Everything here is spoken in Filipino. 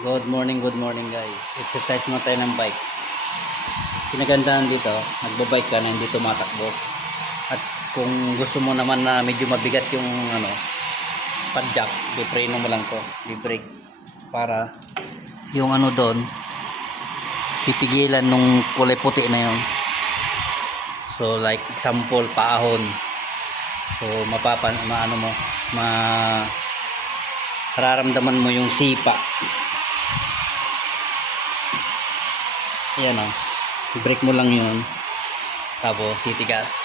Good morning guys. Exercise mo tayo ng bike. Pinagandahan dito, nagbabike ka na hindi tumatakbo. At kung gusto mo naman na medyo mabigat yung padjak, i-preno mo lang to, i-brake para yung doon pipigilan nung kulay puti na yun. So like example, paahon. So mararamdaman mo yung sipa. Ayan o, i-brake mo lang yun, tapos titigas.